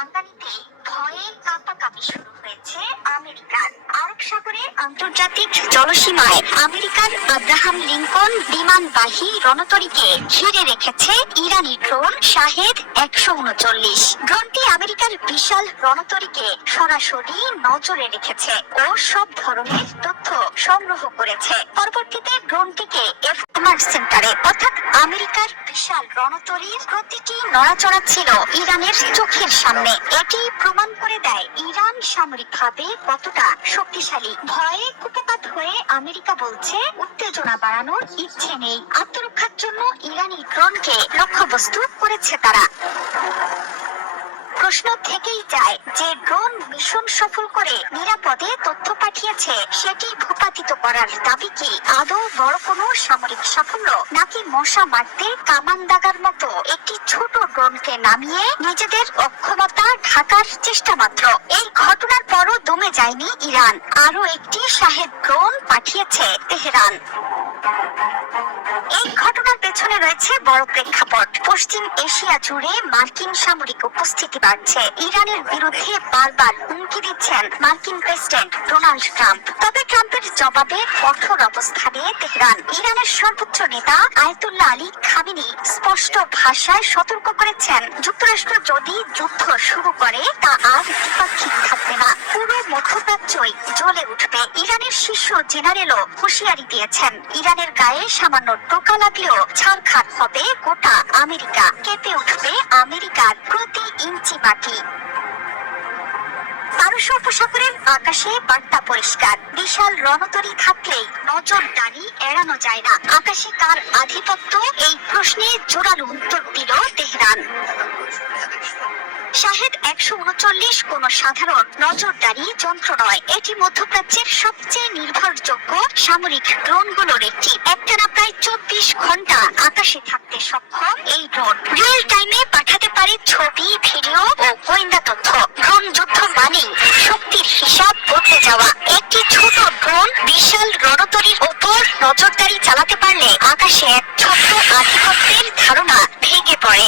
রাঙ্গানিতে ভয়ে কাঁপাকাঁপি শুরু হয়েছে আমেরিকার। আরব সাগরে আন্তর্জাতিক জলসীমায় আমেরিকার আব্রাহাম লিঙ্কন বিমানবাহী রণতরীকে ঘিরে রেখেছে ইরানি ড্রোন শাহেদ 139। ড্রোনটি আমেরিকার বিশাল রণতরীকে সরাসরি নজরে রেখেছে ও সব ধরনের তথ্য সংগ্রহ করেছে। পরবর্তীতে ড্রোনটিকে এফএমআর সেন্টারে অর্থাৎ আমেরিকার বিশাল রণতরীর প্রতিটি নড়াচড়া ছিল ইরানের চোখের সামনে। এটি প্রমাণ করে দেয় ইরান সামরিকভাবে কতটা শক্তিশালী। ভয়ে কুপকাত হয়ে আমেরিকা বলছে উত্তেজনা বাড়ানোর ইচ্ছে নেই। আত্মরক্ষার জন্য ইরানি ড্রোনকে লক্ষ্যবস্তু করেছে তারা। প্রশ্ন থেকেই যায় যে ড্রোন মিশন সফল করে নিরাপদে তথ্য পাঠিয়েছে সেটি ভূপাতিত করার দাবি কি আদৌ বড় কোনো সামরিক সাফল্য, নাকি মশা মারতে কামান দাগার মতো একটি ছোট ড্রোনকে নামিয়ে নিজেদের অক্ষমতা ঢাকার চেষ্টা মাত্র? এই ঘটনার পরও দমে যায়নি ইরান, আরো একটি শাহেদ ড্রোন পাঠিয়েছে তেহরান। এই ঘটনার পেছনে রয়েছে বড় প্রেক্ষাপট। পশ্চিম এশিয়া জুড়ে মার্কিন সামরিক উপস্থিতি বাড়ছে। ইরানের বিরুদ্ধে বারবার হুমকি দিচ্ছেন মার্কিন প্রেসিডেন্ট ডোনাল্ড ট্রাম্প। তবে ট্রাম্পের জবাবে কঠোর অবস্থানে তেহরান। ইরানের সর্বোচ্চ নেতা আয়াতুল্লাহ আলী খামেনি স্পষ্ট ভাষায় সতর্ক করেছেন, যুক্তরাষ্ট্র যদি যুদ্ধ শুরু করে তা আর দ্বিপাক্ষিক থাকবে না, পুরো মধ্যপ্রাচ্যই জ্বলে উঠবে। ইরানের শীর্ষ জেনারেলও হুঁশিয়ারি দিয়েছেন, ইরানের গায়ে সামান্য টোকা লাগলেও ছারখার হবে গোটা আমেরিকা, কেঁপে উঠবে আমেরিকার প্রতি ইঞ্চি মাটি। পারস্য উপসাগরের আকাশে বার্তা পরিষ্কার, বিশাল রণতরী থাকলেই নজরদারি এড়ানো যায় না। আকাশে কার আধিপত্য, এই প্রশ্নে জোরালো উত্তর দিল তেহরান। শাহেদ 139 কোন সাধারণ নজরদারি যন্ত্র নয়, এটি মধ্যপ্রাচ্যের সবচেয়ে নির্ভরযোগ্য সামরিক ড্রোনগুলোর একটি। একটানা প্রায় 24 ঘন্টা আকাশে থাকতে সক্ষম এই ড্রোন রিয়েল টাইমে পাঠাতে পারে ছবি, ভিডিও ও গোয়েন্দা তথ্য। ড্রোন যুদ্ধ মানেই শক্তির হিসাব বদলে যাওয়া। একটি ছোট ড্রোন বিশাল রণতরীর ওপর নজরদারি চালাতে পারলে আকাশে এক ছোট্ট আধিপত্যের ধারণা ভেঙে পড়ে।